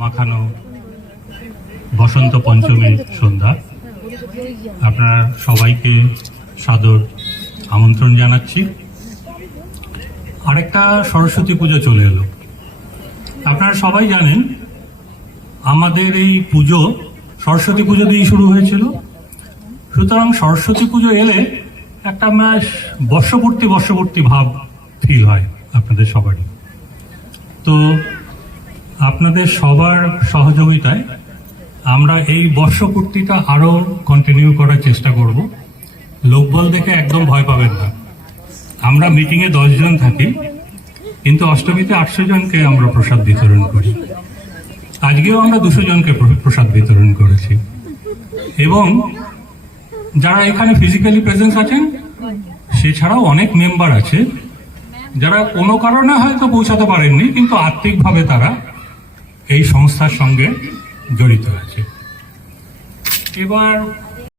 মাখানো বসন্ত পঞ্চমী সন্ধ্যা। আপনারা সবাইকে সাদর আমন্ত্রণ জানাচ্ছি। আরেকটা সরস্বতী পুজো চলে এলো। আপনারা সবাই জানেন আমাদের এই পুজো সরস্বতী পুজো দিয়েই শুরু হয়েছিল। সুতরাং সরস্বতী পুজো এলে একটা মাস বর্ষপূর্তি ভাব ফিল হয় আপনাদের সবারই। তো আপনাদের সবার সহযোগিতায় আমরা এই বর্ষপূর্তিটা আরো কন্টিনিউ করার চেষ্টা করব। লোকবল দেখে একদম ভয় পাবেন না। আমরা মিটিংয়ে 10 জন থাকি, কিন্তু অষ্টমীতে 800 জনকে আমরা প্রসাদ বিতরণ করি। আজকেও আমরা 200 জনকে প্রসাদ বিতরণ করেছি। এবং যারা এখানে ফিজিক্যালি প্রেজেন্স আছেন, সেছাড়াও অনেক মেম্বার আছে যারা কোনো কারণে হয়তো পৌঁছাতে পারেননি, কিন্তু আর্থিকভাবে তারা এই সংস্থার সঙ্গে জড়িত আছে। এবার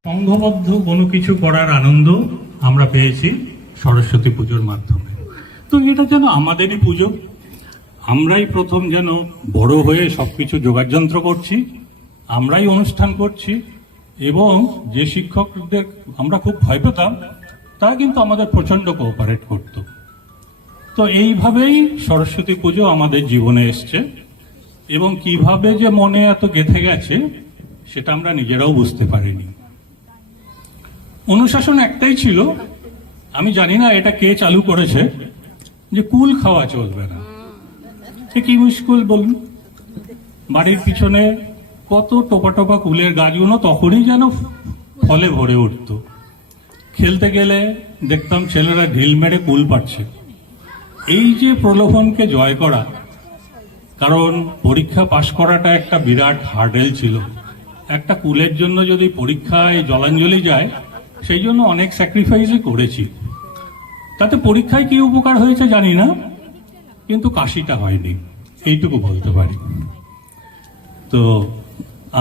সংঘবদ্ধ কোনো কিছু করার আনন্দ আমরা পেয়েছি সরস্বতী পুজোর মাধ্যমে। তো এটা যেন আমাদেরই পুজো, আমরাই প্রথম যেন বড় হয়ে সবকিছু যোগাযন্ত্র করছি, আমরাই অনুষ্ঠান করছি। এবং যে শিক্ষকদের আমরা খুব ভয় পেতাম, তারা কিন্তু আমাদের প্রচন্ড কোঅপারেট করত। তো এইভাবেই সরস্বতী পুজো আমাদের জীবনে এসছে, এবং কিভাবে যে মনে এত গেঁথে গেছে সেটা আমরা নিজেরাও বুঝতে পারিনি। অনুশাসন একটাই ছিল, আমি জানি না এটা কে চালু করেছে, যে কুল খাওয়া চলবে না। সে কি মুশকিল বলুন? বাড়ির পিছনে কত টোপা কুলের গাছগুলো তখনই যেন ফলে ভরে উঠত। খেলতে গেলে দেখতাম ছেলেরা ঢিল মেরে কুল পাচ্ছে। এই যে প্রলোভনকে জয় করা, কারণ পরীক্ষা পাশ করাটা একটা বিরাট হার্ডেল ছিল। একটা কুলের জন্য যদি পরীক্ষায় জলাঞ্জলি যায়, সেই জন্য অনেক স্যাক্রিফাইসই করেছি। তাতে পরীক্ষায় কি উপকার হয়েছে জানি না, কিন্তু কাশিটা হয়নি, এইটুকু বলতে পারি। তো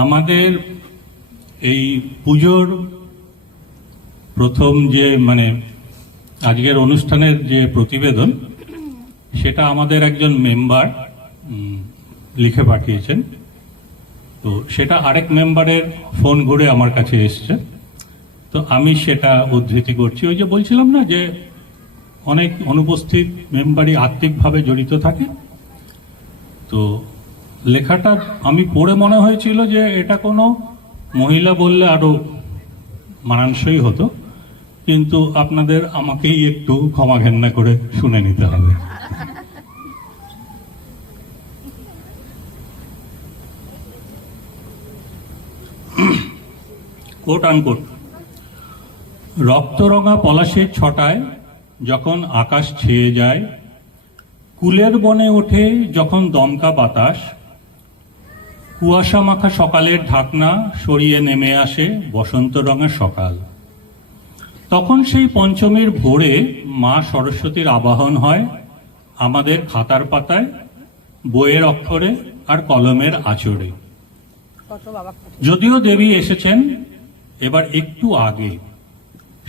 আমাদের এই পুজোর প্রথম যে আজকের অনুষ্ঠানের যে প্রতিবেদন, সেটা আমাদের একজন মেম্বার লিখে পাঠিয়েছেন। তো সেটা আরেক মেম্বারের ফোন ঘুরে আমার কাছে এসছে, তো আমি সেটা উদ্ধৃতি করছি। ওই যে বলছিলাম না যে অনেক অনুপস্থিত মেম্বারই আর্থিকভাবে জড়িত থাকে। তো লেখাটা আমি পড়ে মনে হয়েছিল যে এটা কোনো মহিলা বললে আরো মানানসই হতো, কিন্তু আপনাদের আমাকেই একটু ক্ষমা ঘেন্না করে শুনে নিতে হবে। Coat unquote. রক্তরঙা পলাশের ছটায় যখন আকাশ ছেয়ে যায়, কুলের বনে ওঠে যখন দমকা বাতাস, কুয়াশা মাখা সকালের ঢাকনা সরিয়ে নেমে আসে বসন্ত রঙের সকাল। তখন সেই পঞ্চমীর ভোরে মা সরস্বতীর আবাহন হয় আমাদের খাতার পাতায়, বইয়ের অক্ষরে আর কলমের আঁচড়ে। যদিও দেবী এসেছেন এবার একটু আগে,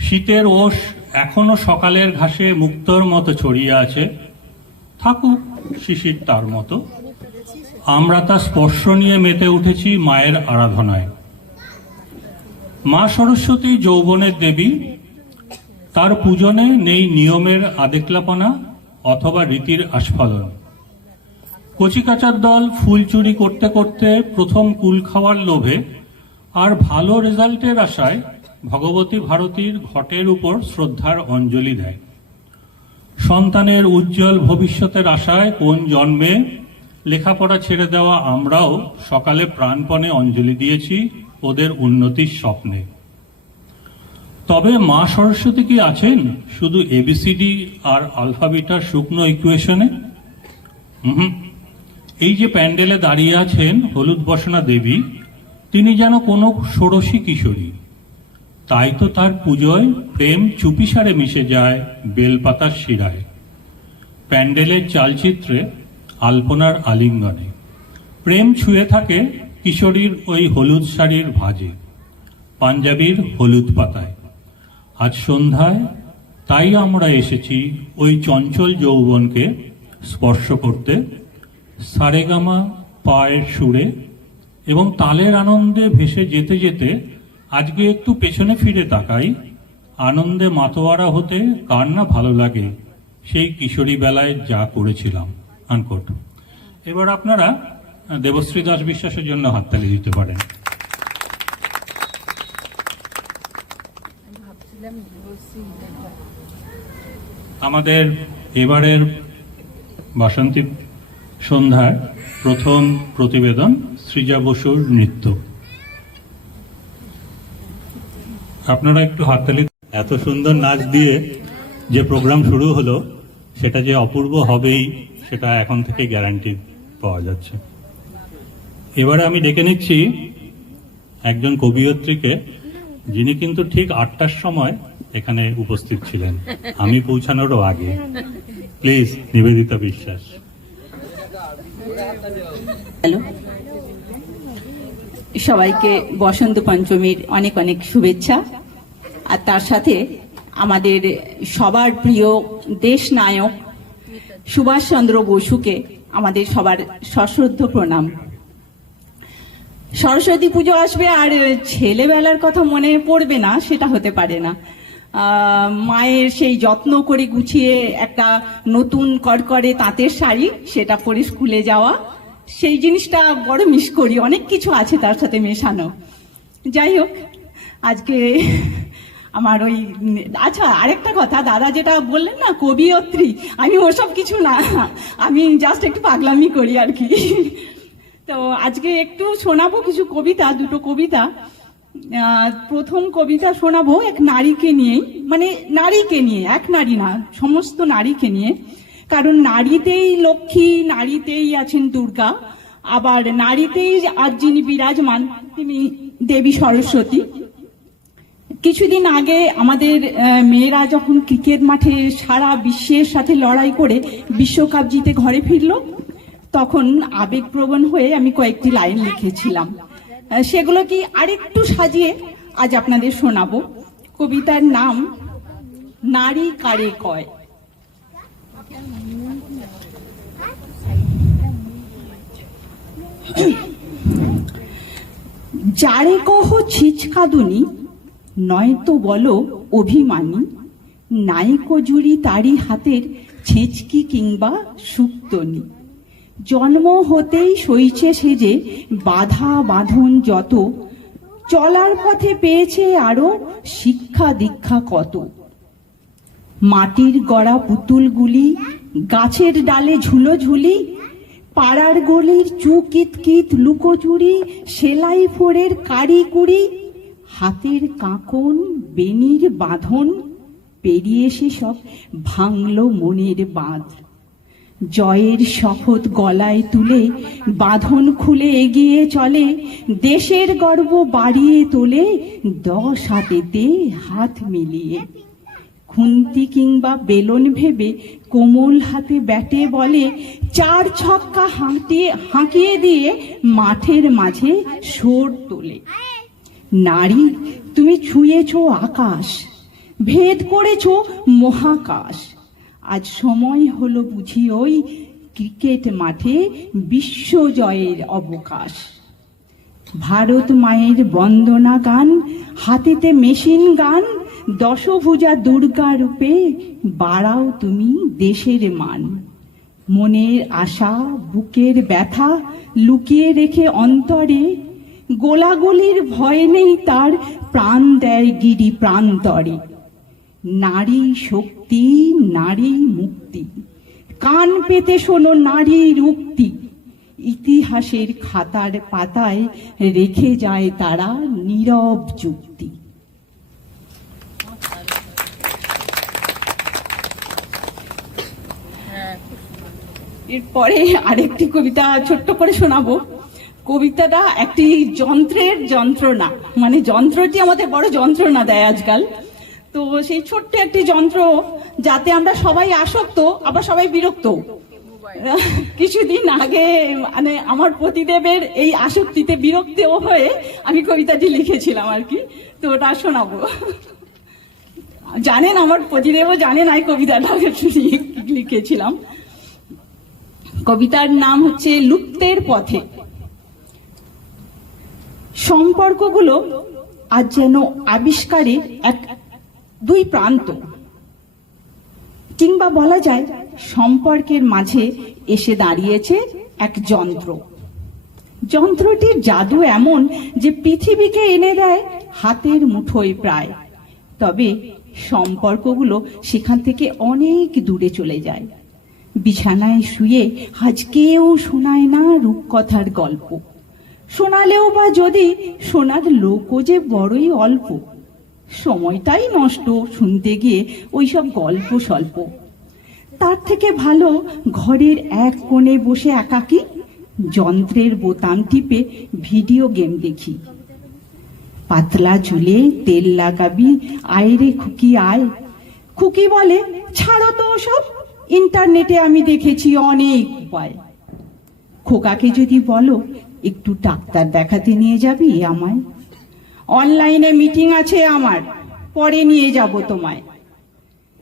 শীতের ওষ এখনো সকালের ঘাসে মুক্তোর মতো ছড়িয়ে আছে, থাকুক শিশির তার মতো। আমরা তা স্পর্শ নিয়ে মেতে উঠেছি মায়ের আরাধনায়। মা সরস্বতী যৌবনের দেবী, তার পূজনে নেই নিয়মের আদেকলাপনা অথবা রীতির আস্ফালন। কচিকাচার দল ফুল চুরি করতে করতে প্রথম কুল খাওয়ার লোভে আর ভালো রেজাল্টের আশায় ভগবতী ভারতীর ঘটের উপর শ্রদ্ধার অঞ্জলি দেয়। সন্তানের উজ্জ্বল ভবিষ্যতের আশায় কোন জন্মে লেখাপড়া ছেড়ে দেওয়া আমরাও সকালে প্রাণপণে অঞ্জলি দিয়েছি ওদের উন্নতির স্বপ্নে। তবে মা সরস্বতী কি আছেন শুধু এবিসিডি আর আলফাবিটার শুকনো ইকুয়েশনে? এই যে প্যান্ডেলে দাঁড়িয়ে আছেন হলুদ বসনা দেবী, তিনি যেন কোনো ষোড়শী কিশোরী। তাই তো তার পুজোয় প্রেম চুপিসারে মিশে যায় বেলপাতার শিরায়, প্যান্ডেলের চালচিত্রে আলপনার আলিঙ্গনে। প্রেম ছুঁয়ে থাকে কিশোরীর ওই হলুদ শাড়ির ভাঁজে, পাঞ্জাবির হলুদ পাতায়। আজ সন্ধ্যায় তাই আমরা এসেছি ওই চঞ্চল যৌবনকে স্পর্শ করতে, সারেগামা পায়ের সুরে এবং তালের আনন্দে ভেসে যেতে যেতে আজকে একটু পেছনে ফিরে তাকাই, আনন্দে মাতোয়ারা হতে কার না ভালো লাগে সেই কিশোরী বেলায় যা করেছিলাম। আনকোট। এবার আপনারা দেবশ্রী দাস বিশ্বাসের জন্য হাততালি দিতে পারেন। আমাদের এবারের বাসন্তী সন্ধ্যার প্রথম প্রতিবেদন সৃজা বসুর নৃত্য। আপনারা একটু হাততালি। এত সুন্দর নাচ দিয়ে যে প্রোগ্রাম শুরু হলো সেটা যে অপূর্ব হবেই সেটা এখন থেকে গ্যারান্টি পাওয়া যাচ্ছে। এবারে আমি ডেকে নিচ্ছি একজন কবিয়ত্রীকে, যিনি কিন্তু ঠিক 8টার সময় এখানে উপস্থিত ছিলেন, আমি পৌঁছানোরও আগে। প্লিজ, নিবেদিতা বিশ্বাস। হ্যালো, সবাইকে বসন্ত পঞ্চমীর অনেক অনেক শুভেচ্ছা। আর তার সাথে আমাদের সবার প্রিয় দেশ নায়ক সুভাষচন্দ্র বসুকে আমাদের সবার সশ্রদ্ধ প্রণাম। সরস্বতী পুজো আসবে আর ছেলেবেলার কথা মনে পড়বে না, সেটা হতে পারে না। মায়ের সেই যত্ন করে গুছিয়ে একটা নতুন কড়কড়ে তাঁতের শাড়ি, সেটা পরে স্কুলে যাওয়া, সেই জিনিসটা বড় মিস করি। অনেক কিছু আছে তার সাথে মেশানো। যাই হোক, আজকে আমার ওই আচ্ছা, আরেকটা কথা, দাদা যেটা বললেন না কবিয়ত্রী, আমি ওসব কিছু না, আমি জাস্ট একটু পাগলামি করি আর কি। তো আজকে একটু শোনাবো কিছু কবিতা, দুটো কবিতা। প্রথম কবিতা শোনাবো এক নারীকে নিয়ে, মানে নারীকে নিয়ে, এক নারী না, সমস্ত নারীকে নিয়ে। কারণ নারীতেই লক্ষ্মী, নারীতেই আছেন দুর্গা, আবার নারীতেই আজ যিনি বিরাজমান তিনি দেবী সরস্বতী। কিছুদিন আগে আমাদের মেয়েরা যখন ক্রিকেট মাঠে সারা বিশ্বের সাথে লড়াই করে বিশ্বকাপ জিতে ঘরে ফিরল, তখন আবেগপ্রবণ হয়ে আমি কয়েকটি লাইন লিখেছিলাম। সেগুলো কি আরেকটু সাজিয়ে আজ আপনাদের শোনাবো। কবিতার নাম নারী কারে কয়। যারে কহ ছিচকাদুনি, নয়তো বলো অভিমানী, নাইকো জুড়ি তারি হাতের ছেঁচকি কিংবা সুক্তনি। জন্ম হতেই সইছে সেজে বাধা বাঁধন যত, চলার পথে পেয়েছে আরো শিক্ষা দীক্ষা কত। মাটির গড়া পুতুলগুলি, গাছের ডালে ঝুলো ঝুলি, পাড়ার গলির চুকিত কিত লুকোচুরি, সেলাই ফোড়ের কারি কুড়ি, হাতের কাঁকন বেনির বাঁধন, পেরিয়ে সে সব ভাঙলো মনের বাঁধ। জয়ের শপথ গলায় তুলে বাঁধন খুলে এগিয়ে চলে, দেশের গর্ব বাড়িয়ে তোলে 10 হাতেতে হাত মিলিয়ে। খুন্তি কিংবা বেলন ভেবে কোমল হাতে ব্যাটে বলে, 4 ছক্কা হাঁকিয়ে দিয়ে মাঠের মাঝে সোর তোলে। নারী, তুমি ছুঁয়েছ আকাশ, ভেদ করেছ মহাকাশ। আজ সময় হলো বুঝি ওই ক্রিকেট মাঠে বিশ্ব জয়ের অবকাশ। ভারত মায়ের বন্দনা গান, হাতেতে মেশিন গান, দশভুজা দুর্গা রূপে বাড়াও তুমি দেশের মান। মনের আশা, বুকের ব্যথা লুকিয়ে রেখে অন্তরে, গোলাগুলির ভয় নেই তার, প্রাণ দেয় গিরি প্রান্তরে। নারী শক্তি, নারী মুক্তি, কান পেতে শোনো নারীর উক্তি। ইতিহাসের খাতার পাতায় রেখে যায় তারা নীরব যুক্তি। এরপরে আরেকটি কবিতা ছোট্ট করে শোনাবো। কবিতাটা একটি যন্ত্রের যন্ত্রণা, মানে যন্ত্রটি আমাদের বড় যন্ত্রণা দেয় আজকাল। তো সেই ছোট্ট একটি যন্ত্র, যাতে আমরা সবাই আসক্ত আবার সবাই বিরক্ত। কিছুদিন আগে মানে আমার পতিদেবের এই আসক্তিতে বিরক্ত হয়ে আমি কবিতাটি লিখেছিলাম আর কি, তো ওটা শোনাবো। জানেন, আমার পতিদেবও জানেন এই কবিতাটা লিখেছিলাম। কবিতার নাম হচ্ছে লুপ্তের পথে। সম্পর্কগুলো আজ যেন আবিষ্কারে এক দুই প্রান্ত, কিংবা বলা যায় সম্পর্কের মাঝে এসে দাঁড়িয়েছে এক যন্ত্র। যন্ত্রটির জাদু এমন যে পৃথিবীকে এনে দেয় হাতের মুঠোয় প্রায়, তবে সম্পর্কগুলো সেখান থেকে অনেক দূরে চলে যায়। বিছানায় শুয়ে আজ কেউ শোনায় না রূপকথার গল্প, শোনালেও বা যদি শোনার লোকও যে বড়ই অল্প। সময়টাই নষ্ট শুনতে গিয়ে ওইসব গল্প স্বল্প। তার থেকে ভালো ঘরের এক কোণে বসে একাকী যন্ত্রের বোতাম টিপে ভিডিও গেম দেখি। পাতলা চুলে তেল লাগাবি, আয় রে খুকি আয়। খুকি বলে, ছাড়ো তো সব, ইন্টারনেটে আমি দেখেছি অনেক উপায়। খোকাকে যদি বলো, একটু ডাক্তার দেখাতে নিয়ে যাবি আমায়, অনলাইনে মিটিং আছে আমার, পরে নিয়ে যাব তোমায়।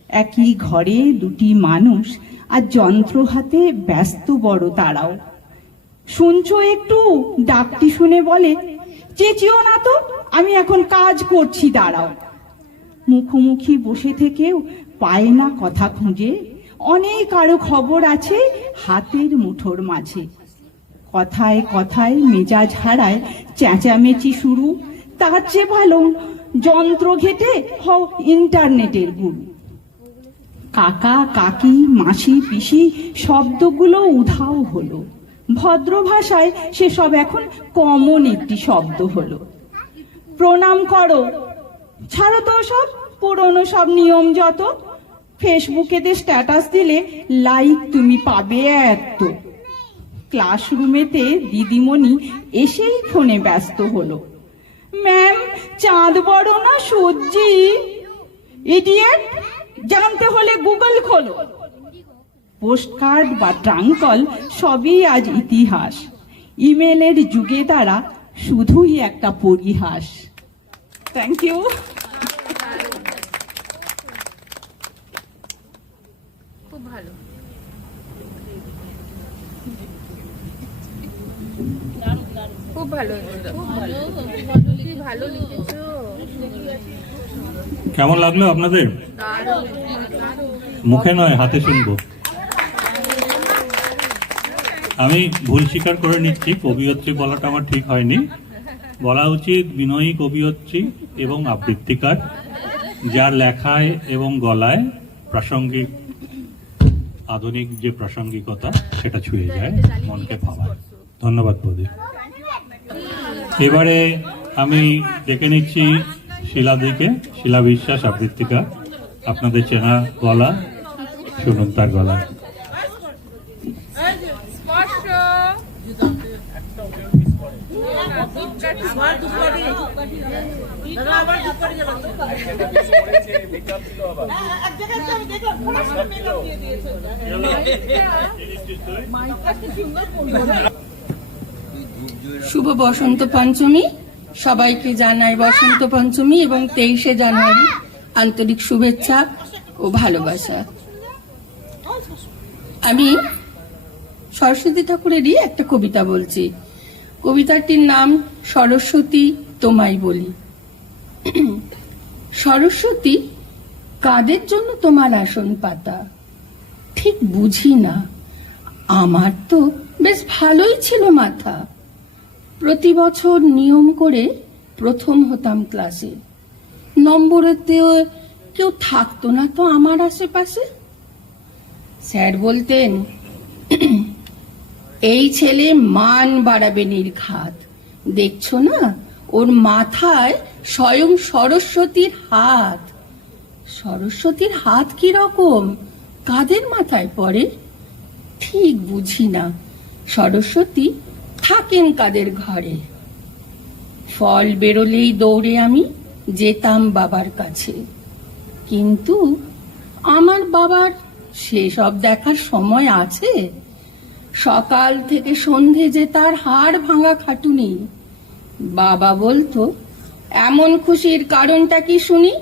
একই ঘরে দুটি মানুষ আর যন্ত্র হাতে ব্যস্ত বড় তারাও। শুনছো একটু, ডাকটি শুনে বলে, চেঁচিও না তো, আমি এখন কাজ করছি দাঁড়াও। মুখোমুখি বসে থেকেও পায় না কথা খুঁজে, অনেক আরো খবর আছে হাতের মুঠোর মাঝে। কথায় কথায় মেজাজ হারায় চেঁচামেচি শুরু, তার চেয়ে ভালো যন্ত্র ঘেটে হও ইন্টারনেটের গুরু। কাকা কাকি মাসি পিসি শব্দগুলো উধাও হলো, ভদ্র ভাষায় সেসব এখন কমন একটি শব্দ হলো। প্রণাম করো, ছাড়ো তো সব পুরনো সব নিয়ম যত, ফেসবুকেতে স্ট্যাটাস দিলে লাইক তুমি পাবে এত। ক্লাসরুমেতে দিদিমণি এসেই ফোনে ব্যস্ত হলো, ম্যাম চাঁদ বড় না সূর্যি? ইডিয়েট, জানতে হলে গুগল খোলো। পোস্টকার্ড বা ট্রাঙ্কল সবই আজ ইতিহাস, ইমেলের যুগে তারা শুধুই একটা পরিহাস। Thank you. খুব ভালো, খুব ভালো, ভালো লিখেছো। কেমন লাগলো আপনাদের? মুখে নয়, হাতে শুনবো। আমি ভুল স্বীকার করে নিচ্ছি, কবিয়ত্রী বলাটা আমার ঠিক হয়নি, বলা উচিত বিনয়ী কবিয়ত্রী এবং আবৃত্তিকার, যার লেখায় এবং গলায় প্রাসঙ্গিক আধুনিক যে প্রাসঙ্গিকতা সেটা ছুঁয়ে যায়, মনকে ভাবায়। ধন্যবাদ প্রদীপ। এবারে আমি ডেকে নিচ্ছি শিলাদিকে, শিলা বিশ্বাস আবৃত্তিকা। আপনাদের চেনা গলা, শুনুন তার গলা। শুভ বসন্ত পঞ্চমী, সবাইকে জানাই বসন্ত পঞ্চমী এবং 23শে জানুয়ারি আন্তরিক শুভেচ্ছা ও ভালোবাসা। আমি সরস্বতী ঠাকুরেরই একটা কবিতা বলছি। কবিতাটির নাম সরস্বতী তোমায় বলি। সরস্বতী, কাদের জন্য তোমার আসন পাতা ঠিক বুঝি না, আমার তো বেশ ভালোই ছিল মাথা। প্রতি বছর নিয়ম করে প্রথম হতাম ক্লাসে, নম্বরেতেও কেউ থাকতো না তো আমার আশেপাশে। স্যার বলতেন, এই ছেলে মান বাড়াবে নির্ঘাত, দেখছো না ওর মাথায় স্বয়ং সরস্বতীর হাত। সরস্বতীর হাত কি রকম, কাদের মাথায় পড়ে ঠিক বুঝি না, সরস্বতী থাকেন কাদের ঘরে। ফল বেরোলেই দৌড়ে আমি যেতাম বাবার কাছে, কিন্তু আমার বাবার সেসব দেখার সময় আছে? সকাল থেকে সন্ধে যে তার হাড় ভাঙা খাটুনি। বাবা বলতো, এমন খুশির কারণটা কি শুনি?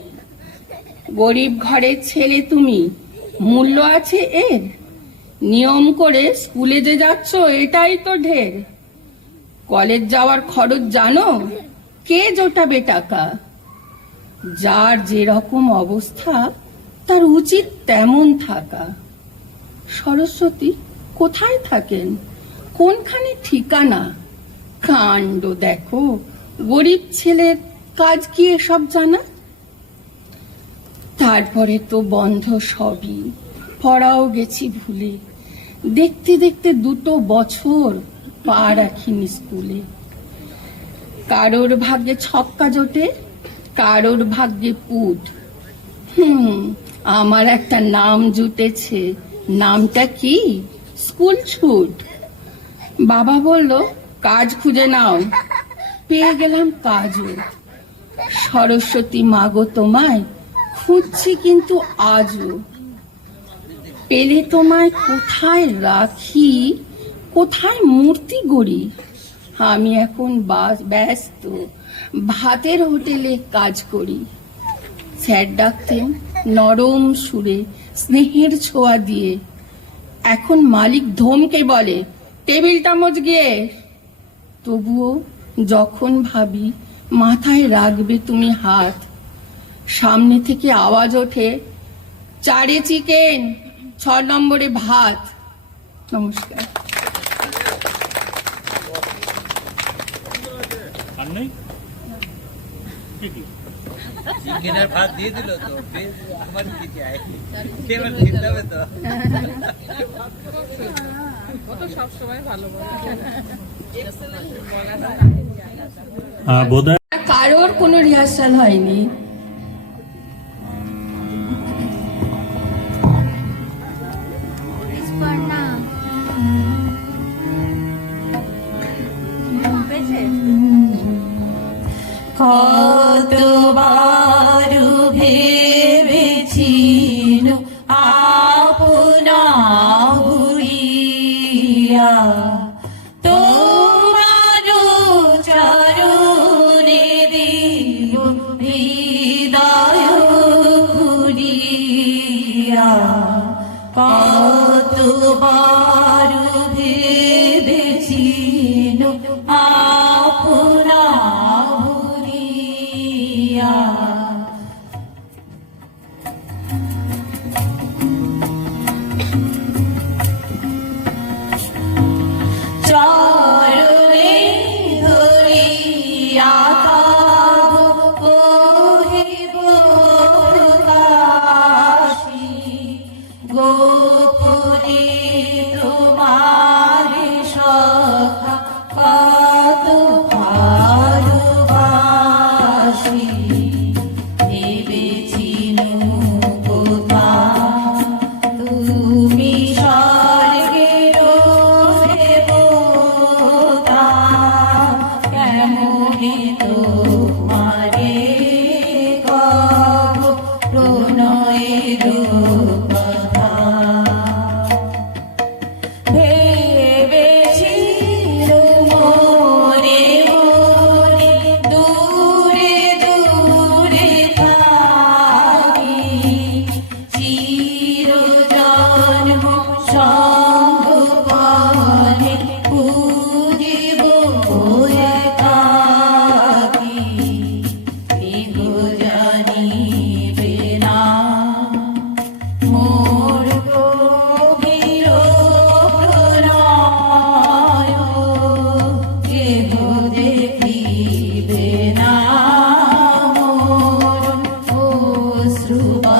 গরিব ঘরের ছেলে তুমি, মূল্য আছে এর? নিয়ম করে স্কুলে যে যাচ্ছ এটাই তো ঢের। কলেজ যাওয়ার খরচ জানো? কে জোটাবে টাকা? যার যেরকম অবস্থা তার উচিত তেমন থাকা। সরস্বতী কোথায় থাকেন? কোনখানে ঠিকানা? কাণ্ড দেখো, গরিব ছেলের কাজ কি এসব জানা? তারপরে তো বন্ধ সবই, পড়াও গেছি ভুলে। দেখতে দেখতে 2 বছর পা রাখিনি স্কুলে। কারোর ভাগ্যে ছক্কা জোটে, কারোর ভাগ্যে পুট। আমার একটা নাম জুটেছে, নামটা কি? স্কুল ছুট। বাবা বলল কাজ খুঁজে নাও, পেয়ে গেলাম কাজও। সরস্বতী মাগো তোমায় খুঁজছি কিন্তু আজও। পেলে তোমায় কোথায় রাখি, কোথায় মূর্তি গড়ি? আমি এখন ব্যস্ত, ভাতের হোটেলে কাজ করি। স্যার ডাকতেন নরম সুরে, স্নেহের ছোঁয়া দিয়ে। এখন মালিক ধমকে বলে টেবিলটা মোচ গিয়ে। তবুও যখন ভাবি মাথায় রাখবে তুমি হাত, সামনে থেকে আওয়াজ ওঠে 4 চিকেন, 6 নম্বরে ভাত। নমস্কার। আর নেই? চিকেনের ভাত দিয়ে দিল তো, বেশ আমার কি চাই, এবার খেতে হবে তো। ও তো সবসময় ভালো বলে। বোধহয় কারোর কোনো রিহার্সাল হয়নি। কতবার ভেবেছিল আপনা ভুলিয়া, তোমার চরণে দিব হৃদয় খুলিয়া। কতবার ভেবেছিল আপনা ভুলিয়া। চরণে ধরিয়া কাব কহিব কাশী, গোপনে তোমার সখা কত ভালোবাসি। ভেবেছিল কোথায় তুমি স্বর্গের দেবতা, কেমনে তোমারে কব প্রণয়ের কথা। ভেবেছিল মোরে মোরে দূরে দূরে থাকি, চিরজন্ম সঙ্গপনে পুজিব একাকী। কেহ জানিবে না মোর গভীর প্রণয়, কেহ দেখিবে না মোর অশ্রুবারিজল।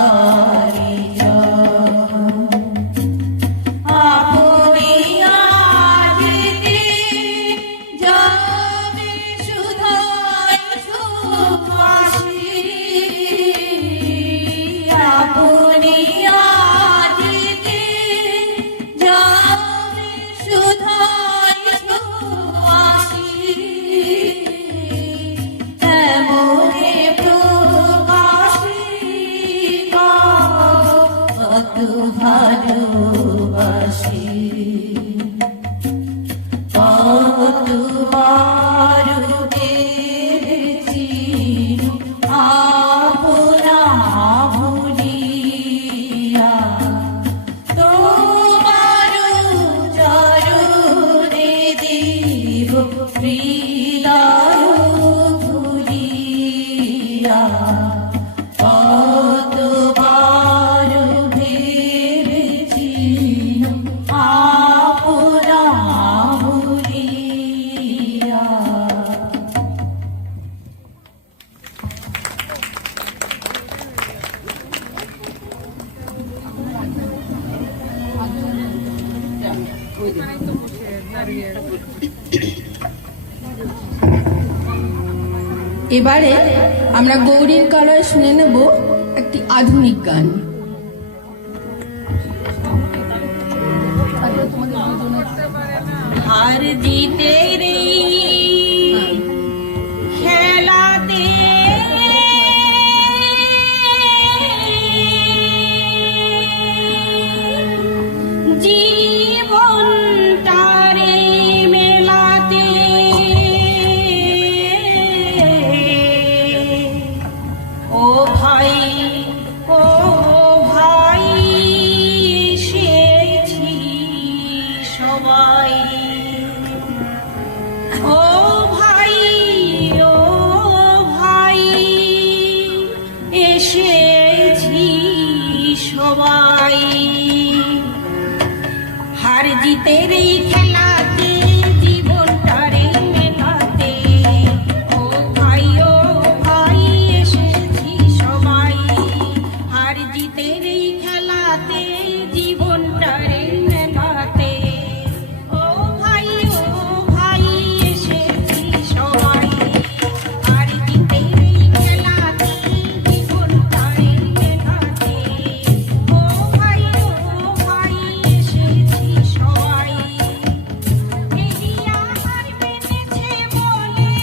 আপনি আজিতে যাবে শুধুই সুখবাসী, আপনি আজিতে যাবে শুধুই সুখবাসী। এমনে প্রকাশী কত ভালোবাসি। কতবার ভেবেছি আপনা ভুলিয়া, তোমার চরণে দিব এবারে আমরা গৌরীর গলায় শুনে নেব একটি আধুনিক গান। হার জিতে রে খেলাতে জীবনটারে মেলাতে ও ভাই ও ভাই এসেছি সবাই, ও ভাই ও ভাই এসেছি সবাই, হার জিতের এই খেলাতে জীবনটারে মেলাতে, ও ভাই এসেছি সবাই, হার জিতের এই খেলাতে জীবনটারে মেলাতে, ও ভাই এসেছি সবাই, হার জিতের এই খেলাতে জীবনটারে মেলাতে, ও ভাই এসেছি সবাই। এই আমার বেঁধেছে বলে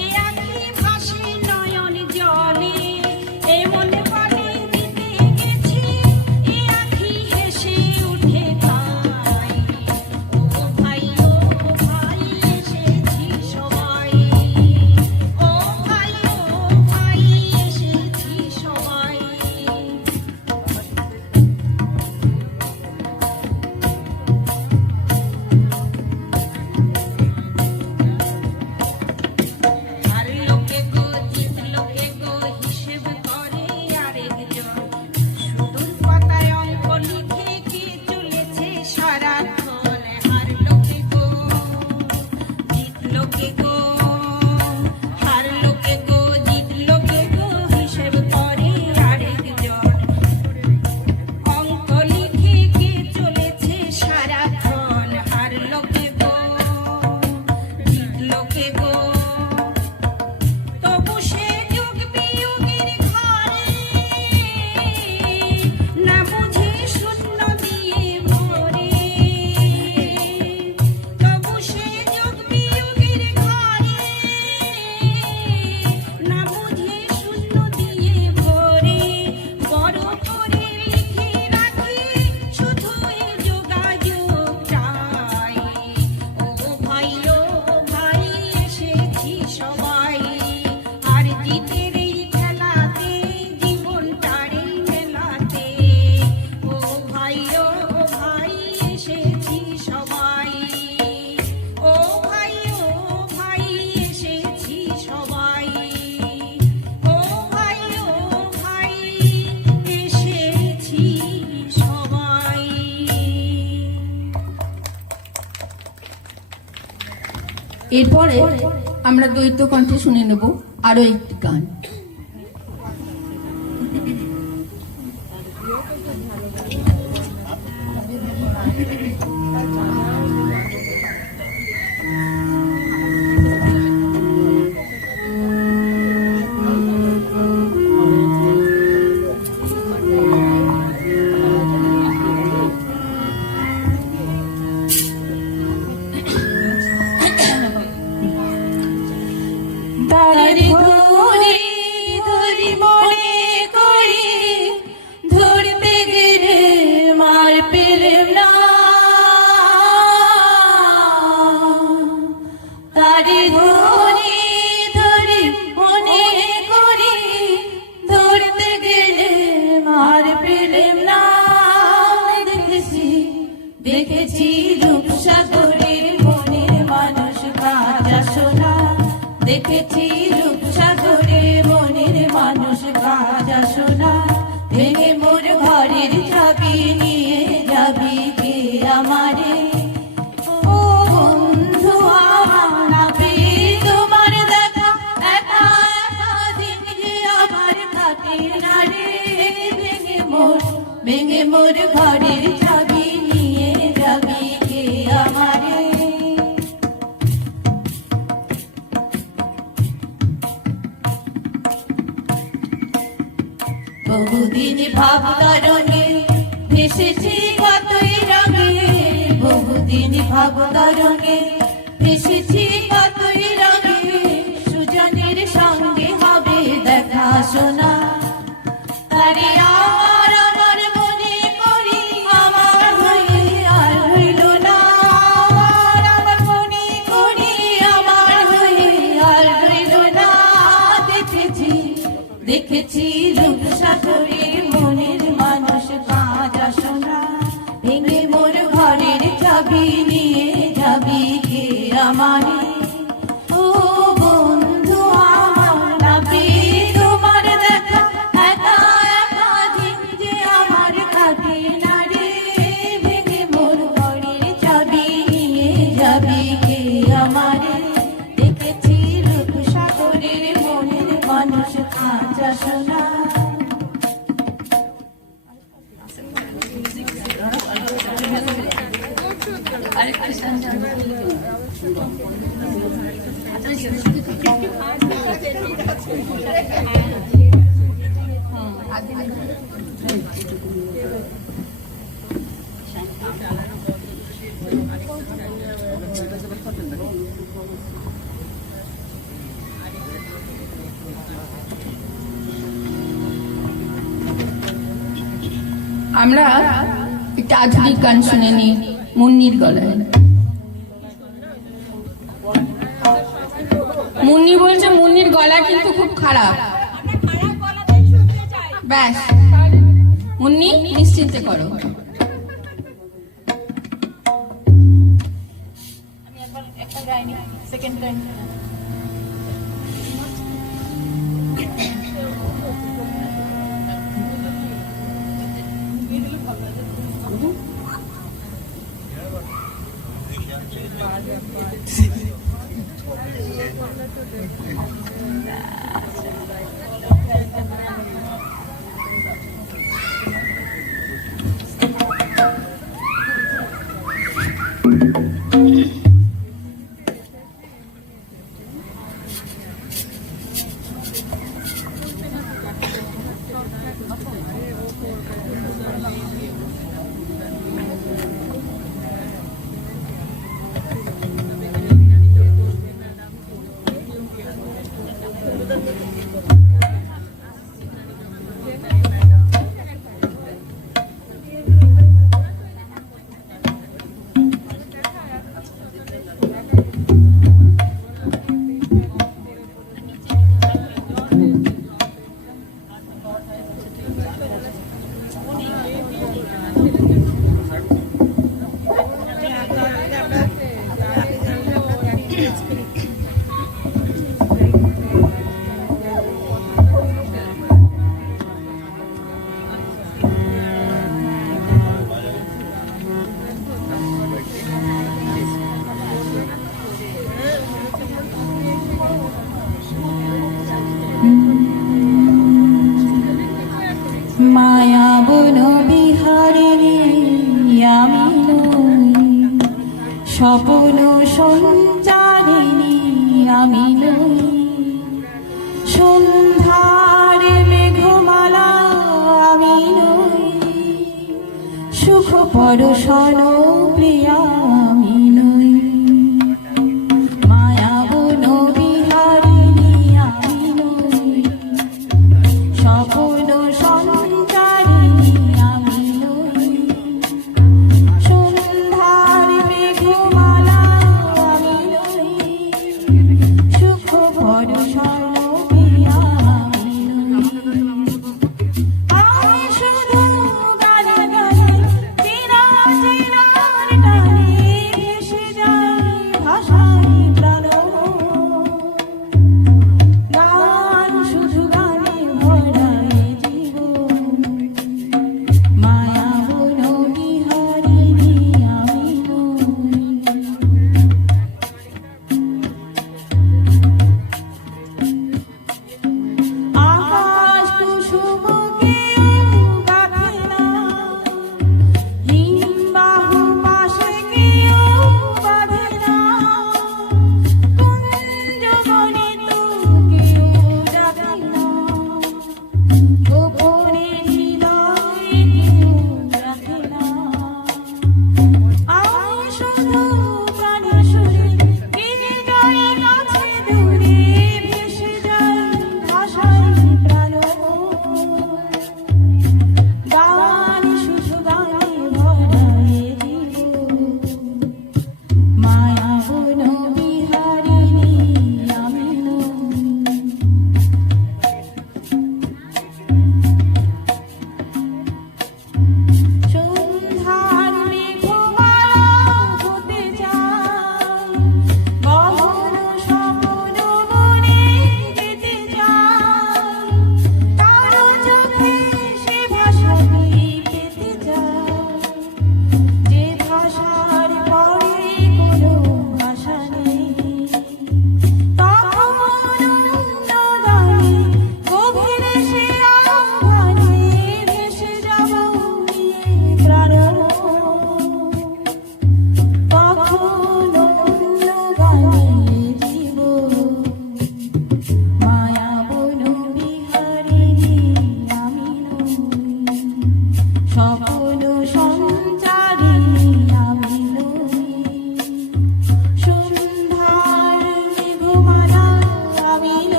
এ আখি ভাসে নয়ন জলে, এমন বলে দিতে গেছি এ আখি হেসে উঠে তাই, ও ভাই এসেছি সবাই, ও ভাই এসেছি সবাই। আর লোকে গো জিত লোকে গো হিসেব করে আরেকজন, সুদূর পাতায় অঙ্ক লিখে কে চলেছে সারাক্ষণ, আর লোকে গো জিত লোকে গো, আর লোকে গো জিত লোকে গো হিসেব করে আরেকজন, অঙ্ক লিখে কে চলেছে সারাক্ষণ, আর লোকে গো জিত লোকে গো, তবু সে যুগ বিয়োগের ঘরে না বুঝে শূন্য দিয়ে ভরে, তবু সে যুগ বিয়োগের ঘরে না বুঝে শূন্য দিয়ে ভরে, বড় করে লিখে রাখি শুধু এই যোগাযোগটাই, ও ভাই এসেছি সবাই, আর জিতের এই খেলাতে জীবনটারে মেলাতে, ও ভাই এসেছি সবাই, ও ভাই এসেছি সবাই, ও ভাই এসেছি সবাই। এরপরে আমরা দ্বৈত কণ্ঠে শুনে নেব আরো একটি গান। তারে ধরে ধরি মনে করি, ধরতে গেলে মার পেলাম না, তারে ধরে ধরি মনে করি, ধরতে গেলে মার পেলাম না, দেখেছি রূপসাগরের মনের মানুষ কাজা শোনা, দেখেছি রূপসাগরে মনের মানুষ কাজা শোনা, ভেঙে মোর ঘরের চাবি নিয়ে যাবি কে আমারে, ও বন্ধু আমার না পেয়ে তোমার দেখা, একা একা দিন যে আমার কাটে না রে, ভেঙে মোর ঘরের চাবি নিয়ে যাবি কে আমারে। বহুদিন ভাব তরঙ্গে ভেসেছি কতই রঙে, বহুদিন ভাব তরঙ্গে ভেসেছি কতই রঙে, সুজনের সঙ্গে হবে দেখা শোনা, তারে আমার আমার মনে করি আমার হয়ে আর হইল না, আমার মনে করি আমার হয়ে আর হইল না, দেখেছি দেখেছি রূপসাগরে মনের মানুষ কাঁচা সোনা, ভেঙে মোর ঘরের চাবি নিয়ে যাবি কে আমারে, ও বন্ধু আমার না পেয়ে তোমার দেখা, একা একা দিন যে আমার কাটে না রে, ভেঙে মোর ঘরের চাবি নিয়ে যাবি কে আমারে, দেখেছি রূপসাগরের মনের মানুষ কাঁচা সোনা। আমরা একটা আধুনিক গান শুনে নিই মুন্নির গলায়। মুন্নি বলছে মুন্নির গলা কিন্তু খুব খারাপ। ব্যাস, মুন্নি নিশ্চিন্তে করো। মায়া বন বিহারিণী আমি নই, স্বপ্ন সঞ্চারিণী আমি নই, সন্ধ্যার মেঘমালা আমি নই, সুখ পরশন প্রিয়া আমি নই, মায়া বন বিহারিণী আমি নই, স্বপ্ন সঞ্চারিণী আমি নই, সন্ধ্যার মেঘমালা আমি নই, সুখ পরশন প্রিয়া আমি নই, আমি শুধু গানে গানে চিরাচিরার টানে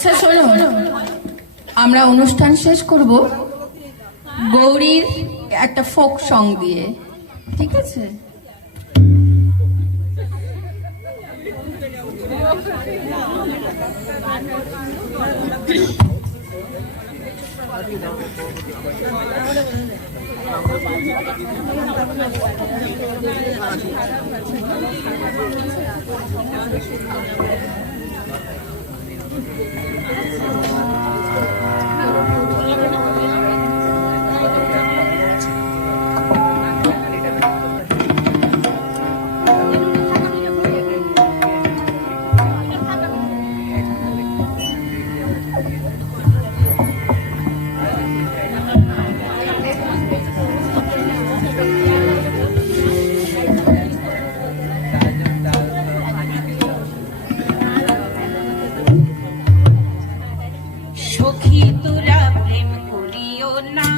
আচ্ছা শোনো, আমরা অনুষ্ঠান শেষ করব গৌরীর একটা ফোক সং দিয়ে, ঠিক আছে? সখী তোরা প্রেম করিও না,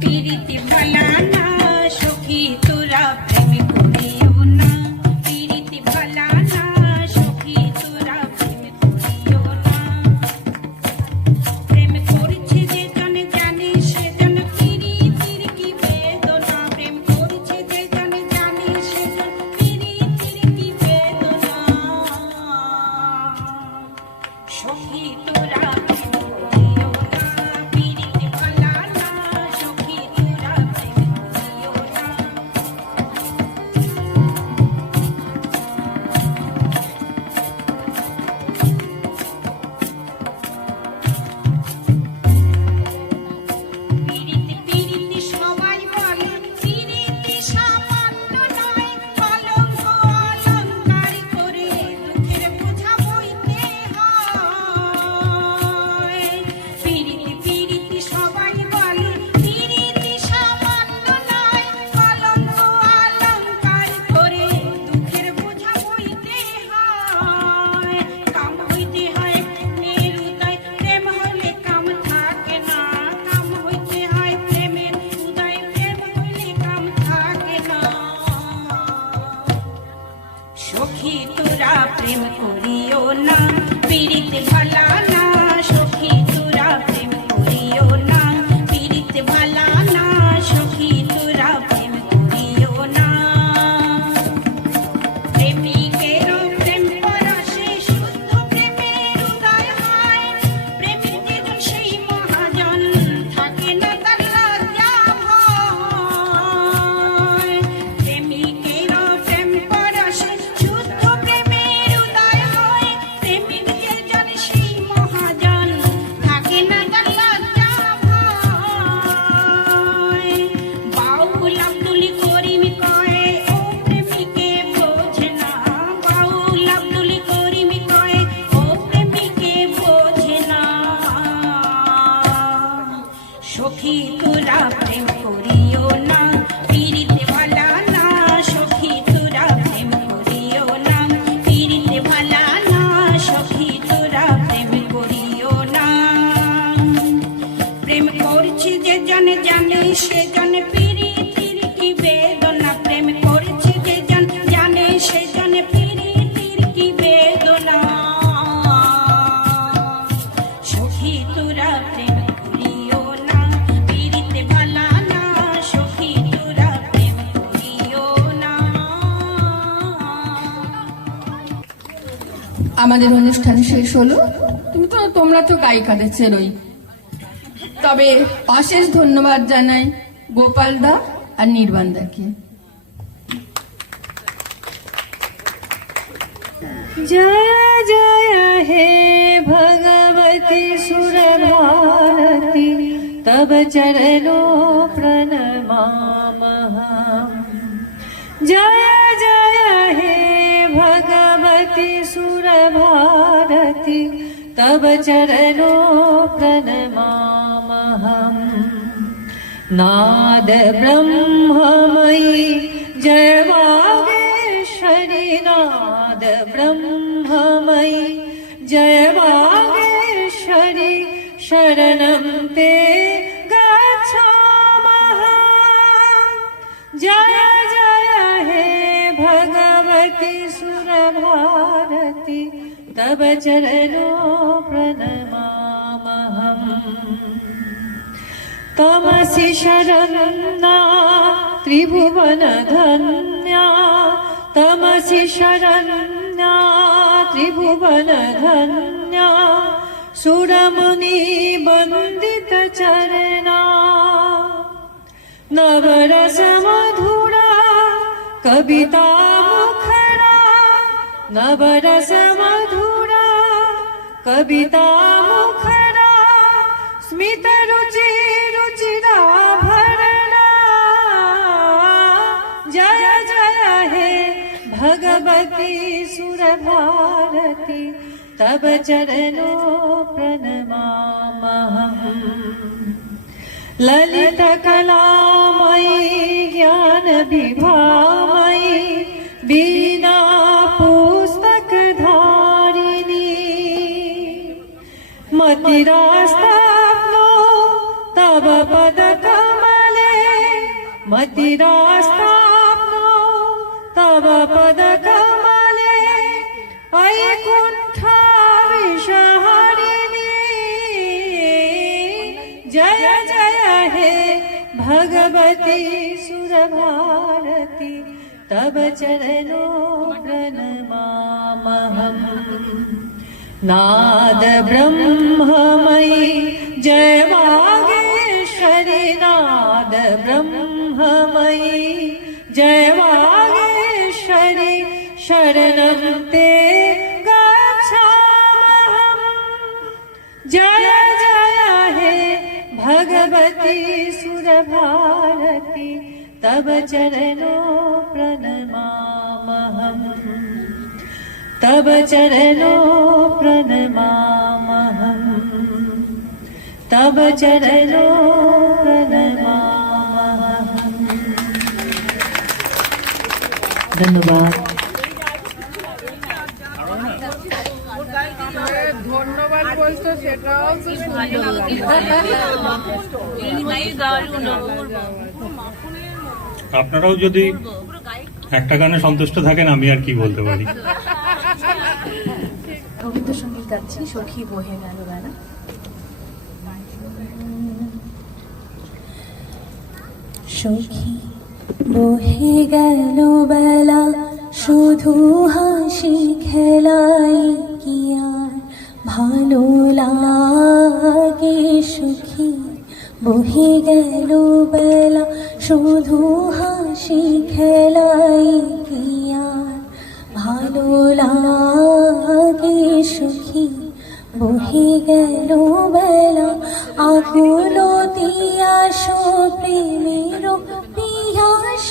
প্রীতি ভালা না। সখী তোরা প্রেম করিও না, প্রীতি ভালা না। সখী তোরা প্রেম করিও না। প্রেম করছে যে জন জানে সে জন প্রীতির কি বেদনা। প্রেম করছে যে জন জানে সে জন প্রীতির কি বেদনা। সখী তোরা প্রেম করিও না, প্রীতি ভালা না। সখী তোরা প্রেম করিও না। প্রীতি প্রীতি সবাই বলে, প্রীতি সামান্য নয়। কলঙ্ক অলঙ্কার করে দুঃখের বোঝা বইতে হয়। প্রীতি প্রীতি সবাই বলে, প্রীতি সামান্য নয়। কলঙ্ক অলঙ্কার করে দুঃখের বোঝা বইতে হয়। কাম হইতে হয় প্রেমের উদয়, প্রেম হলে কাম থাকে না। কাম হইতে হয় প্রেমের উদয়, প্রেম হইলে কাম থাকে না। সখী তোরা প্রেম করিও না, প্রীতি ভালা না। সখী তোরা প্রেম করিও না, প্রীতি ভালা না। সখী তোরা প্রেম করিও না। প্রেমিকেরও প্রেম পরশে শুদ্ধ প্রেমের উদয় হয়। প্রেমিক যেজন সেই মহাজন, থাকে না তার লজ্জা ভয়। প্রেমিকেরও প্রেম পরশে শুদ্ধ প্রেমের উদয় হয়। প্রেমিক যেজন সেই মহাজন, থাকে না তার লজ্জা ভয়। বাউল আব্দুল করিম কয়ে, ও প্রেমিকে বোঝে না। বাউল আব্দুল করিম কয়ে, ও প্রেমিকে বোঝে না। সখী তোরা প্রেম করিও না, প্রীতি ভালা না। সখী তোরা প্রেম করিও না, প্রীতি ভালা না। সখী তোরা প্রেম করিও না। প্রেম করছে যে জন জানে সে জন প্রীতির কি বেদনা। প্রেম করছে যে জন জানে সে জন প্রীতির কি বেদনা। সখী তোরা প্রেম করিও না, প্রীতি ভালা না। সখী তোরা প্রেম করিও না। আমাদের অনুষ্ঠান শেষ হলো। তোমরা তো গায়িকাদের চেরোই, তবে অশেষ ধন্যবাদ জানাই গোপাল দা আর নির্বাণ দাকে। जय जय हे भगवती सुरभारती तब चरणों प्रणमामहम्। जय जय हे भगवती सुरभारती तब चरणों प्रणमामहम्। नाद ब्रह्ममयी जय वागेश्वरी। नाद ब्रह्ममयी जय वागेश्वरी। शरणं ते गच्छामः। जय जय हे भगवती सुरभारती तब चरणों प्रणमा। तमसि शरण्या त्रिभुवनधन्या तमसि शरण्या त्रिभुवनधन्या सुरमुनि वन्दित चरणा नवरस मधुरा कविता मुखरा नवरस मधुरा कविता मुखरा स्मित रुचि रुचिरा भरणा जय जय हे भगवती सुर भारती तब चरणों प्रणमामहम् ललित कलामयी ज्ञान विभामयी बीना पुस्तक धारिणी मतिरास्ताप्नो तव पद कमले मतिरास्ताप्नो तव पद कमले ऐकुण्ठ विषहरिणी जय जय हे भगवती सुर भारती तब चरणों प्रणमामहम् नाद ब्रह्ममयी जय वागेश्वरी नाद ब्रह्ममयी जय वागेश्वरी शरणं ते गच्छामहम् जय जय हे भगवती सुर भारती तब चरणों प्रणमामहम् तब चरणों प्रणमामहम् तब चरणों प्रणमामहम् धन्यवाद ধন্যবাদ বলছো সেটাও তো সুন্দর আপনারাও যদি একটা গানে সন্তুষ্ট থাকেন আমি আর কি বলতে পারি। রবীন্দ্রসঙ্গীত গাচ্ছি সখী বহে গেল বেলা। সখী বহে গেল বেলা শুধু হাসি খেলাই কি আর ভালো লাগে সখী বহে গেল বেলা শুধু হাসি খেলাই কি আর ভালো লাগে সখী বহে গেল বেলা আকুলতি আসো প্রেমের পিয়াস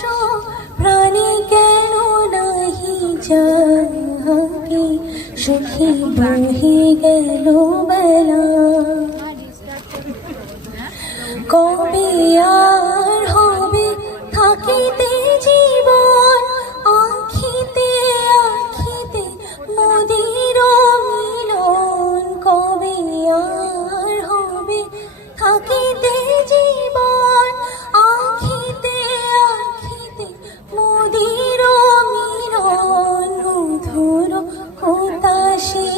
প্রাণী কেন নাহি জাগে সখী বহে গেল বেলা কবে আর হবে থাকিতে জীবন আখিতে আখিতে মোদের মিলন কবে আর হবে থাকিতে জীবন আখিতে আখিতে মোদের মিলন মধুর হতাশে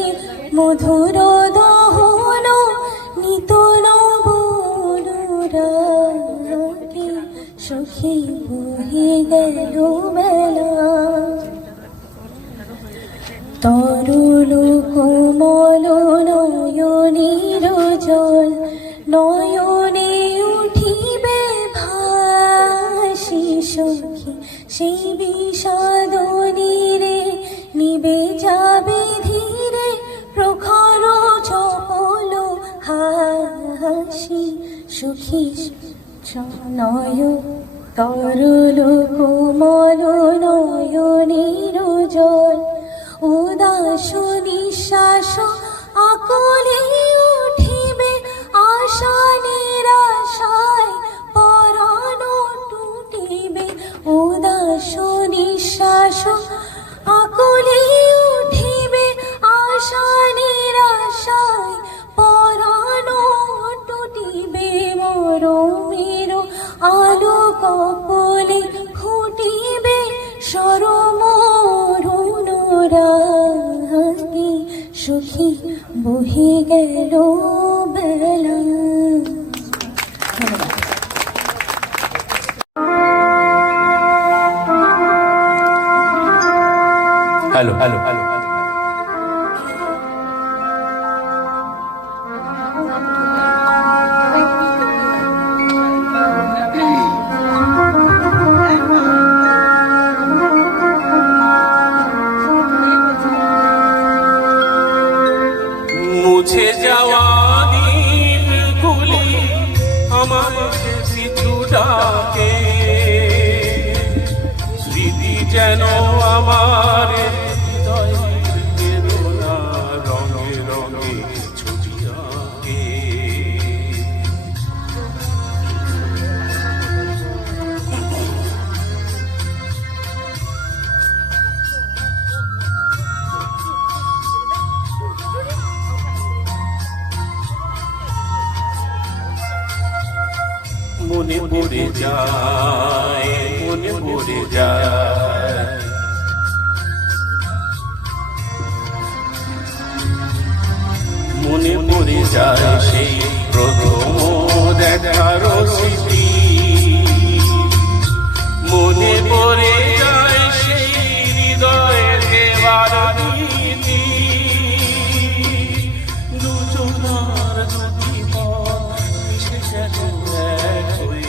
মধুর দহন নিতন বনুরাগে সখী বহে গেল বেলা তরুল কোমল নয়নের জল নয়নে উঠিবে ভাসি সখী সেই বিষাদ নীরে নিবে যাবে ধীরে প্রখর চপল হাসি সখী নয় তরুল কোমল নয়নের জল উদাস নিঃশ্বাস আকুলে উঠিবে আশা নিরাশায় পরাণ টুটিবে উদাস নিঃশ্বাস আকুলে উঠিবে আশা নিরাশায় পরাণ টুটিবে মরমের আলো কপলে ফুটিবে সরমরুণ রাগে সখী বহে গেল হ্যালো হ্যালো হ্যালো মুছে যাওয়া দিনগুলি আমার পিছু ডাকে, স্মৃতি যেন আমার হৃদয়ের বেদনা রঙে রঙে ছবি আঁকে। মনে পড়ে যায়, মনে পড়ে যায়, মনে পড়ে যায় সেই প্রথম দেখার স্মৃতি, মনে পড়ে যায় সেই হৃদয়ের দেওয়ার নীতি, দুজনার দুটি পথ মিশে গেল এক হয়ে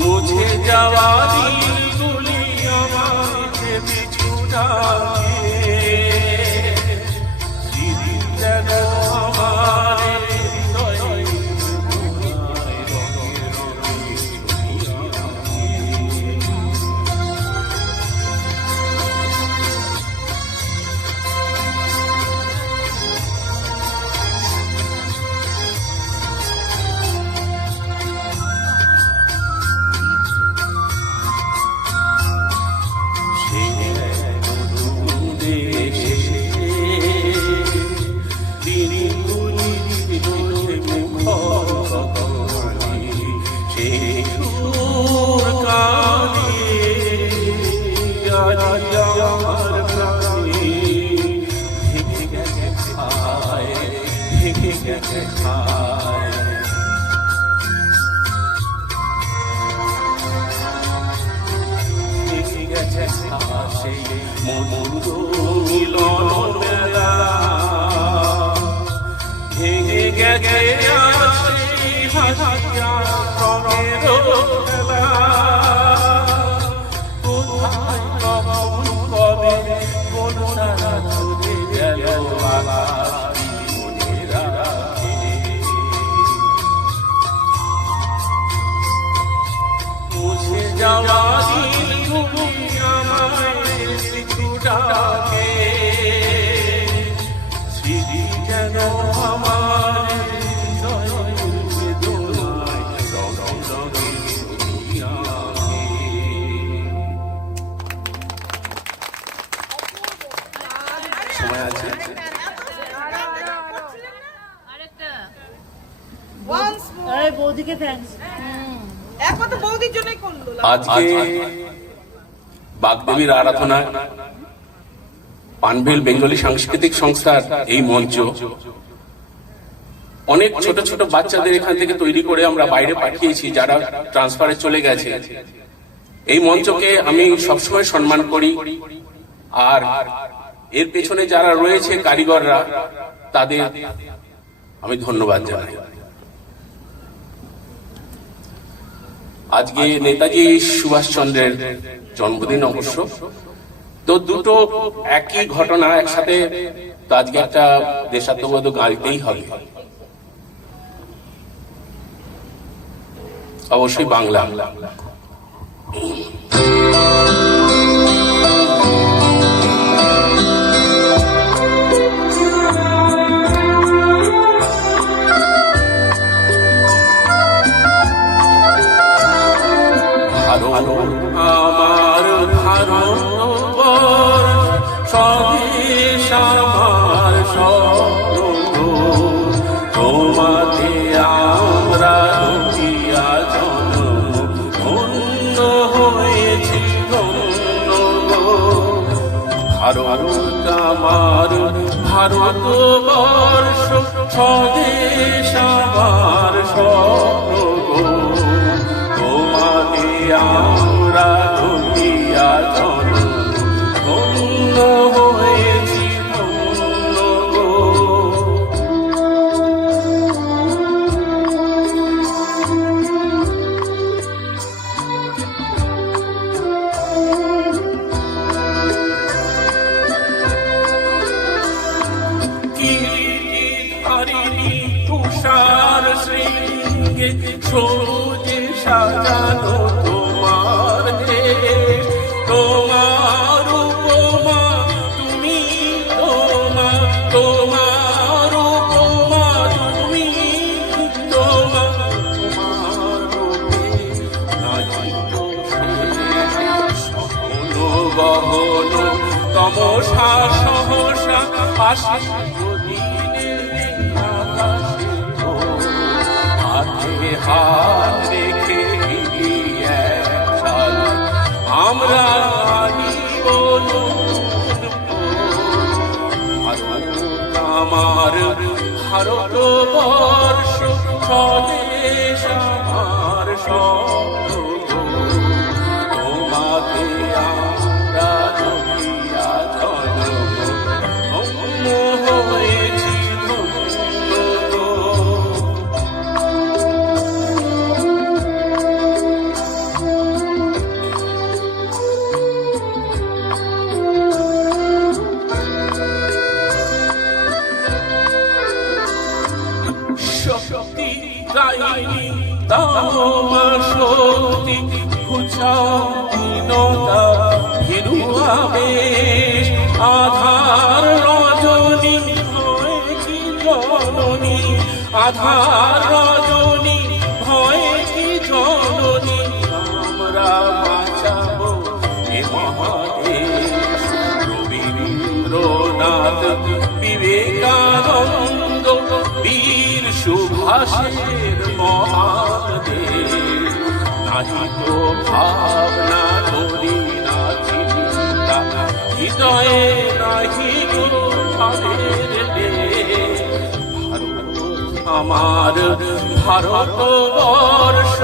মুছে যাওয়া দিনগুলি আমাকে পিছু ডাকে, স্মৃতি যেন আমার হৃদয়ে রঙে রঙে ছবি আঁকে। মিলন মেলা ভেঙে গেছে হাসিয়া রঙের খেলা, কোথায় কখন কবে কোন তারা চলে গেল আকাশ মনে রাখে। মুছে যাওয়া দিনগুলি আমায় পিছু ডাকে, স্মৃতি যেন আমার হৃদয়ের বেদনায় রঙে রঙে ছবি আঁকে। সময় আছে? আজকে বাগদেবীর আরাধনা পানভেল বেঙ্গলি সাংস্কৃতিক সংস্থার এই মঞ্চ অনেক ছোট ছোট বাচ্চাদের এখান থেকে তৈরি করে আমরা বাইরে পাঠিয়েছি, যারা ট্রান্সফারে চলে গেছে। এই মঞ্চকে আমি সবসময় সম্মান করি, আর এর পেছনে যারা রয়েছে কারিগররা, তাদের আমি ধন্যবাদ জানাই। আজকে নেতাজি সুভাষচন্দ্রের জন্মদিন অবশ্য, তো দুটো একই ঘটনা একসাথে, তো আজকে একটা দেশাত্মবোধক গাইতেই হবে, অবশ্যই বাংলা। আমার ভারত স্বদেশ আমার স্বপ্ন, তোমাতে আমরা দিয়া জন্ম ধন্য হয়েছি ধন্য গো। ভারত আমার ভারতবর্ষ স্বদেশ আমার স্বপ্ন গো। আমরা ধরিয়া জন্ম ধন্য হয়েছি ধন্য গো। কিরিধারিণী তুষার শৃঙ্গে সবুজে সাজানো তোমার দেশ, তোমার উপমা তুমি তোমার, তোমার উপমা তুমি তোমার, তোমার রূপে নাচিত সহন গহন তমসা সহসা আসি হাতে হাত রেখে আমরা আমার ভারতবর্ষ স্বদেশ আমার স্বপ্ন, তোমাকে আমরা ধরিয়া জন্ম ধন্য হয়েছি ধন্য গো। শক্তি গাইনি তামা শক্তি কুচাইনতা হিরু আবেশ আধার রজনী ভয় কি জননী, আধার রজনী ভয় কি জননী, আমরা বাঁচাবো এ মহাদেশ। রবীন্দ্রনাথ বিবেকানন্দ বীর সুভাষের মহান দেশ, নাহি তো ভাবনা করি না চিন্তা হৃদয়ে নাহি তো ভাবের দেশ। ভারত আমার ভারতবর্ষ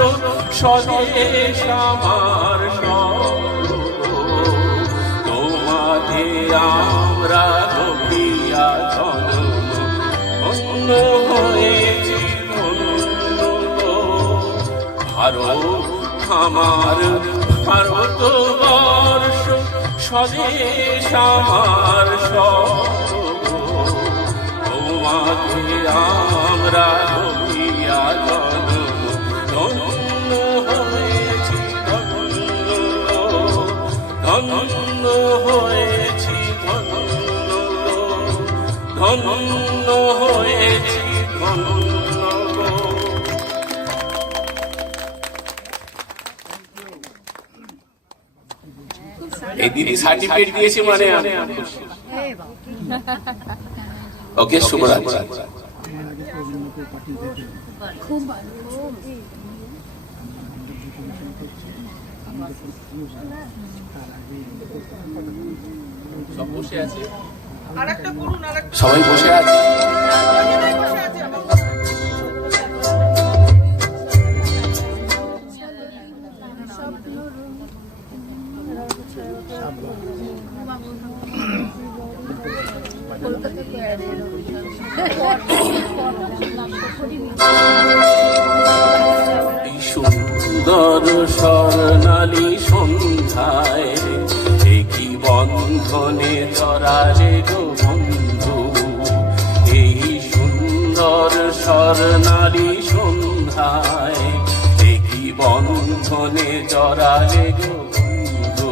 স্বদেশ আমার স্বপ্ন, তোমাকে আমরা ধরিয়া জন্ম ধন্য হয়েছি ধন্য গো। ভারত আমার ভারতবর্ষ স্বদেশ আমার স্বপ্ন, তোমাকে আমরা ধরিয়া জন্ম ধন্য হয়েছি ধন্য গো, ধন্য হয়েছি ধন্য গো, ধন্য হয়েছি ধন্য গো। এই দিদি সার্টিফিকেট দিয়েছে মানে আমি খুশি। ওকে, শুভরাত্রি। খুব ভালো। সব বসে আছে, সবাই বসে আছে। সুন্দর স্বর্ণালী সন্ধ্যায় একই বন্ধনে জড়ালে গো বন্ধু, এই সুন্দর স্বর্ণালী সন্ধ্যায় একই বন্ধনে জড়ালে গো বন্ধু,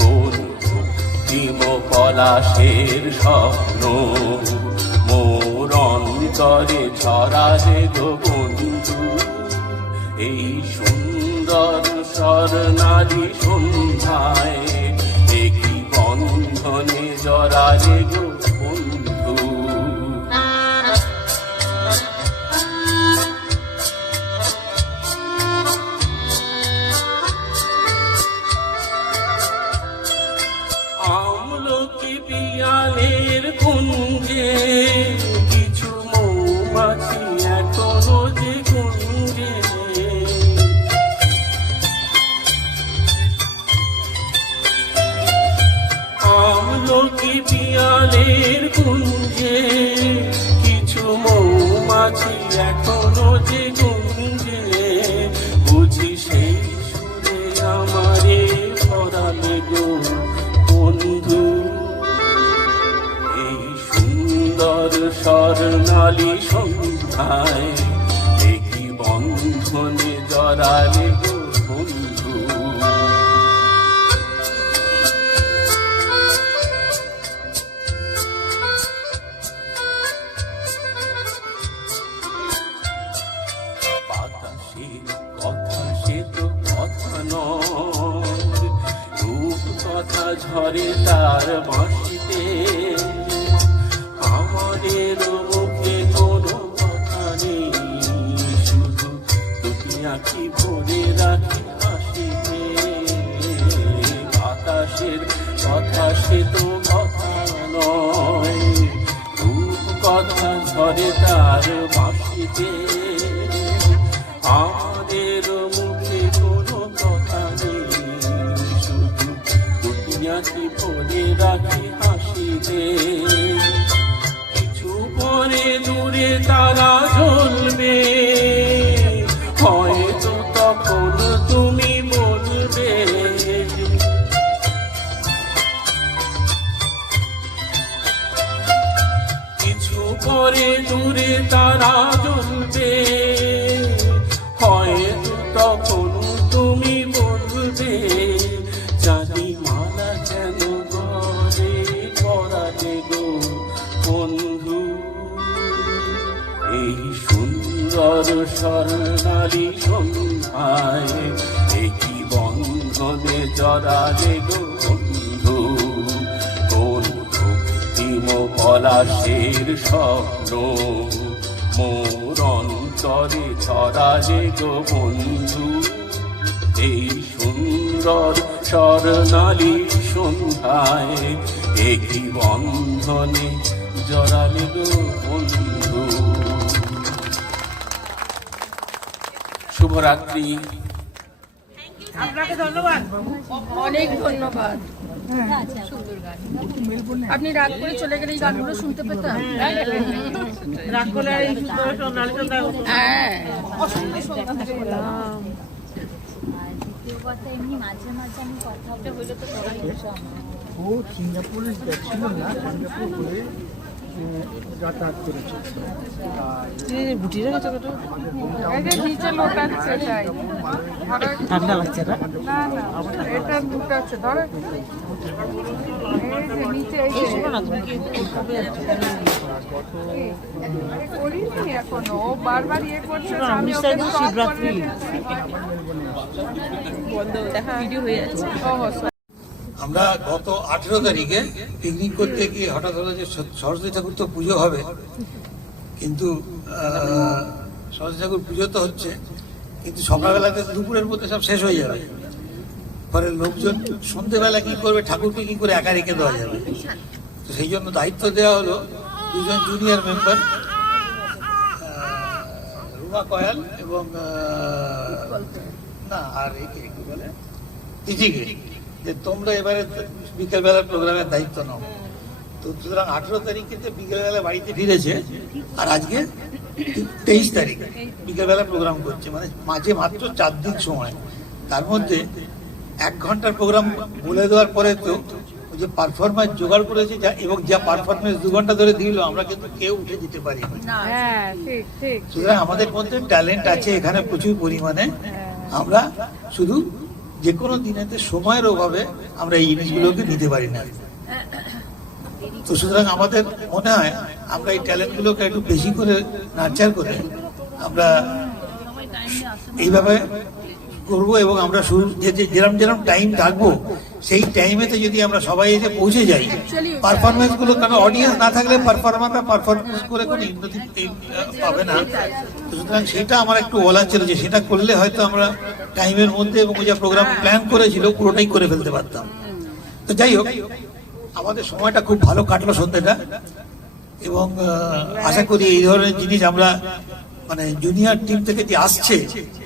কোন কৃত্রিম পলাশের স্বপ্ন মোর অন্তরে ছড়ালে গো বন্ধু, এই সুন্দর স্বর্ণালী সন্ধ্যায় একই বন্ধনে জড়ালে গো বন্ধু। আমলকি পিয়ালের কুঞ্জে কিছু মৌমাছি এখনো যে কুঞ্জে, প্রাণের কুঞ্জে কিছু মৌমাছি এখনো যে গুঞ্জে, বুঝি সেই সুরে আমারে পরালে গো বন্ধু। এই সুন্দর স্বর্ণালী সন্ধ্যায় একই বন্ধনে জড়ালে গো বন্ধু। বাতাসের কথা সে তো কথা নয়, রূপ কথা ঝরে তার বাঁশিতে। আমাদের মুখে কোনো কথা নেই, শুধু দুটি আঁখি ভরে রাখি হাসিতে। বাতাসের কথা সে তো কথা নয়, রূপ কথা ঝরে তার বাঁশিতে। আমাদের মুখে কোনো কথা নেই, শুধু দুটি আঁখি ভরে রাখি হাসিতে। কিছু পরে দূরে তারা জ্বলবে, হয়তো তখন তুমি বলবে। কিছু পরে দূরে তারা জ্বলবে, হয়তো তখন তুমি বলবে। জানি মালা কেন করে পরালে গো বন্ধু। এই সুন্দর স্বর্ণালী সন্ধ্যায় একই বন্ধনে জড়ালে গো বন্ধু। কোন ভক্তিম পলাশের স্বপ্ন মোর অন্তরে ছড়ালে গো বন্ধু। এই সুন্দর স্বর্ণালী সন্ধ্যায় একই বন্ধনে জড়ালে গো বন্ধু। শুভরাত্রি। আপনাকে ধন্যবাদ, অনেক ধন্যবাদ। আপনি রাগ করে চলে গেলে এই গানগুলো শুনতে পেতাম। রাগ করলে আর এই সুন্দর সোনালী সন্ধ্যা হ্যাঁ, এমনি মাঝে মাঝে আমি কথা হইলে তো তোরাই ও সিঙ্গাপুরে যাচ্ছিল না, সিঙ্গাপুর হয়ে যাতায়াত করেছে। নিচে লোটাচ্ছে তাই ঠান্ডা লাগছে না? না না এটা লুটাচ্ছে ধরে এই যে নিচে এই যে করিনি এখনো, ও বারবার ইয়ে করছে। আমি ওকে শিবরাত্রি বন্ধ দেখা ভিডিও হয়ে যাচ্ছে। আমরা গত 18 তারিখে পিকনিক করতে গিয়ে হঠাৎ হলো যে সরস্বতী ঠাকুর তো পুজো হবে, কিন্তু সরস্বতী ঠাকুর পুজো তো হচ্ছে, কিন্তু সকালবেলাতে দুপুরের মধ্যে সব শেষ হয়ে যাবে। পরে লোকজন সন্ধ্যেবেলা কি করবে, ঠাকুরকে কি করে একা রেখে দেওয়া যাবে। তো সেই জন্য দায়িত্ব দেওয়া হলো দুজন জুনিয়র মেম্বার, রুমা কয়াল এবং না আর একে কি বলে তিথিকে, যে তোমরা এবারে বিকেলবেলার প্রোগ্রামের দায়িত্ব নাও। তো সুতরাং 18 তারিখে বিকেলবেলা বাড়িতে ফিরেছে, আর আজকে 23 তারিখ বিকেলবেলা প্রোগ্রাম করছে, মানে মাঝে মাত্র 4 দিন সময়। তার মধ্যে 1 ঘন্টার প্রোগ্রাম বলে দেওয়ার পরে তো ওই যে পারফরমেন্স জোগাড় করেছে এবং যা পারফরমেন্স 2 ঘন্টা ধরে দিল, আমরা কিন্তু কেউ উঠে দিতে পারিনি। হ্যাঁ ঠিক ঠিক। সুতরাং আমাদের মধ্যে ট্যালেন্ট আছে এখানে প্রচুর পরিমাণে, আমরা শুধু যে কোনো দিনেতে সময়ের অভাবে আমরা এই জিনিসগুলোকে নিতে পারি না। তো সুতরাং আমাদের মনে হয় আমরা এই ট্যালেন্টগুলোকে একটু বেশি করে নার্চার করে আমরা এইভাবে করব, এবং আমরা শুরু যেরকম যেরকম টাইম থাকবো সেই টাইমেতে যদি আমরা সবাই এসে পৌঁছে যাই, পারফরমেন্স গুলো, কারণ অডিয়েন্স না থাকলে পারফরমাররা পারফরমেন্স করে কোনো উন্নতি পাবে না। সুতরাং সেটা আমার একটু বলার ছিল, যে সেটা করলে হয়তো আমরা টাইমের মধ্যে এবং ওই যে প্রোগ্রাম প্ল্যান করেছিল পুরোটাই করে ফেলতে পারতাম। তো যাই হোক, আমাদের সময়টা খুব ভালো কাটলো সন্ধ্যেটা, এবং আশা করি এই ধরনের জিনিস আমরা মানে জুনিয়র টিম থেকে যে আসছে,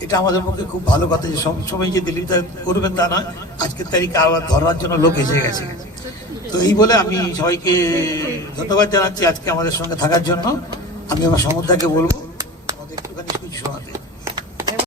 এটা আমাদের পক্ষে খুব ভালো কথা। যে সবসময় যে দিলীপ দা করবেন তা নয়, আজকের তারিখে আবার ধরার জন্য লোক এসে গেছে। তো এই বলে আমি সবাইকে ধন্যবাদ জানাচ্ছি আজকে আমাদের সঙ্গে থাকার জন্য। আমি আমার সমুদ্রকে বলবো